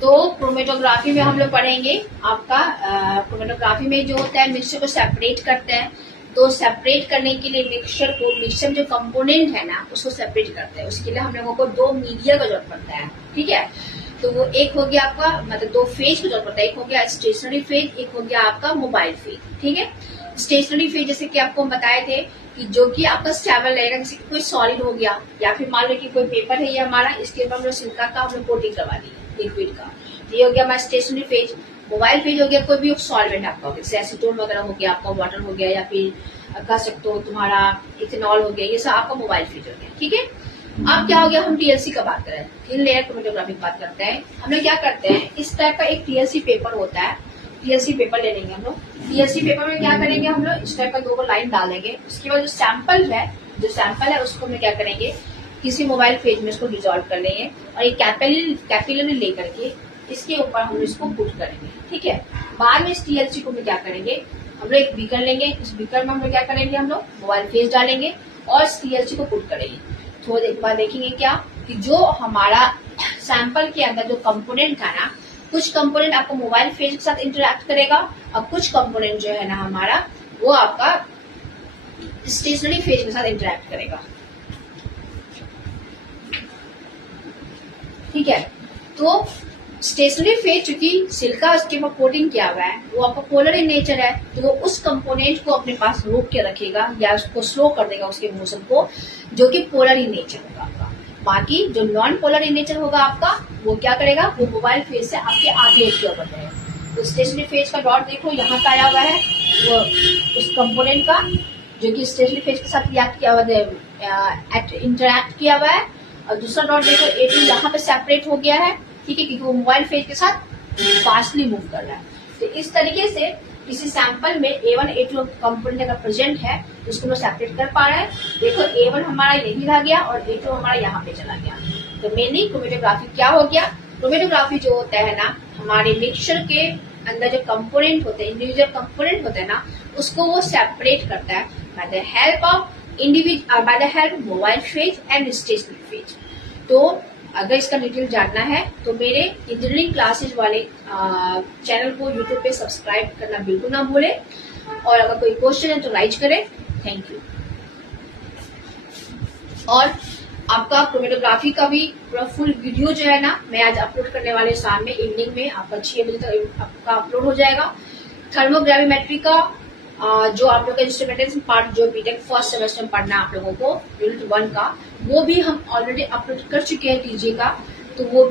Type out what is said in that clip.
तो क्रोमेटोग्राफी में हम लोग पढ़ेंगे आपका क्रोमेटोग्राफी में जो होता है मिक्सचर को सेपरेट करते हैं। तो सेपरेट करने के लिए मिक्सचर जो कंपोनेंट है ना उसको सेपरेट करते हैं। उसके लिए हम लोगों को दो मीडिया का जरूरत पड़ता है, ठीक है। तो वो एक हो गया आपका मतलब दो फेज की जरूरत पड़ता है, एक हो गया स्टेशनरी फेज, एक हो गया आपका मोबाइल फेज, ठीक है। स्टेशनरी फेज जैसे कि आपको हम बताए थे कि जो कि आपका स्टेबल रहेगा, जैसे कोई सॉलिड हो गया या फिर मान लो कि कोई पेपर है ये हमारा, इसके ऊपर हम लोग सिल्का का हम लोग कोटिंग करवा दी लिक्विड का, ये हो गया हमारा स्टेशनरी फेज। मोबाइल फेज हो गया कोई भी सॉल्वेंट आपका हो गया, जैसे एसीटोन वगैरह हो गया, आपका वाटर हो गया, या फिर कह सकते हो तुम्हारा इथेनॉल हो गया, ये सब आपका मोबाइल फेज हो गया, ठीक है। अब क्या हो गया, हम टीएलसी का बात करें, थिन लेयर क्रोमेटोग्राफी की बात करते हैं। हम लोग क्या करते हैं, इस टाइप का एक टीएलसी पेपर होता है, टीएलसी पेपर ले लेंगे हम लोग। टीएलसी पेपर में क्या करेंगे हम लोग, इस टाइप का दो लाइन डालेंगे। उसके बाद जो सैंपल है उसको हम क्या करेंगे, किसी मोबाइल फेज में इसको डिजोल्व कर लेंगे और एक कैपिलरी लेकर के इसके ऊपर हम इसको पुट करेंगे, ठीक है। बाद में इस टीएलसी को क्या करेंगे, हम लोग एक बीकर लेंगे, इस बीकर में हम लोग क्या करेंगे, हम लोग मोबाइल फेज डालेंगे और इस टीएलसी को पुट करेंगे। थोड़ी देर बाद देखेंगे क्या कि जो हमारा सैंपल के अंदर जो कंपोनेंट था ना, कुछ कंपोनेंट आपको मोबाइल फेज के साथ इंटरेक्ट करेगा और कुछ कंपोनेंट जो है ना हमारा वो आपका स्टेशनरी फेज के साथ इंटरेक्ट करेगा, ठीक है। तो स्टेशनरी फेज चूंकि सिल्का उसके ऊपर कोटिंग किया हुआ है, वो आपका पोलर इन नेचर है, तो वो उस कंपोनेंट को अपने पास रोक के रखेगा या उसको स्लो कर देगा उसके मोशन को, जो कि पोलर इन नेचर होगा आपका। बाकी जो नॉन पोलर इन नेचर होगा आपका, वो क्या करेगा, वो मोबाइल फेज से आपके आगे की ओर बढ़ेगा। तो स्टेशनरी फेज का डॉट देखो यहाँ पे आया हुआ है, वो उस कंपोनेंट का जो कि स्टेशनरी फेज के साथ रिएक्ट किया हुआ है, इंटरैक्ट किया हुआ है। और दूसरा डॉट देखो A2 यहाँ पे सेपरेट हो गया है, ठीक है, क्योंकि वो मोबाइल फेज के साथ फास्टली मूव कर रहा है। तो इस तरीके से किसी सैंपल में A1 A2 कंपोनेंट अगर प्रेजेंट है तो उसको हम सेपरेट कर पा रहे हैं। देखो A1 हमारा यही रह गया और A2 हमारा यहाँ पे चला गया। तो मेनली क्रोमेटोग्राफी क्या हो गया, क्रोमेटोग्राफी जो होता है ना, हमारे मिक्सचर के अंदर जो कंपोनेंट होते हैं, इंडिविजुअल कंपोनेंट होते हैं ना, उसको वो सेपरेट करता है by the help of by the help mobile phase and stationary phase. तो अगर इसका डिटेल जानना है तो मेरे इंजीनियरिंग क्लासेज वाले चैनल को यूट्यूब पे सब्सक्राइब करना बिल्कुल ना भूले, और अगर कोई क्वेश्चन है तो राइट करें। Thank you. और आपका क्रोमेटोग्राफी का भी पूरा फुल वीडियो जो है ना, मैं आज अपलोड करने वाले शाम में इवनिंग में आपका 6 बजे तक आपका अपलोड हो जाएगा। थर्मोग्रेविमेट्री का जो आप लोग का इंस्ट्रूमेंटेशन पार्ट जो बीटेक फर्स्ट सेमेस्टर में पढ़ना है आप लोगों को, यूनिट 1 का, वो भी हम ऑलरेडी अपलोड कर चुके हैं टीजी का, तो वो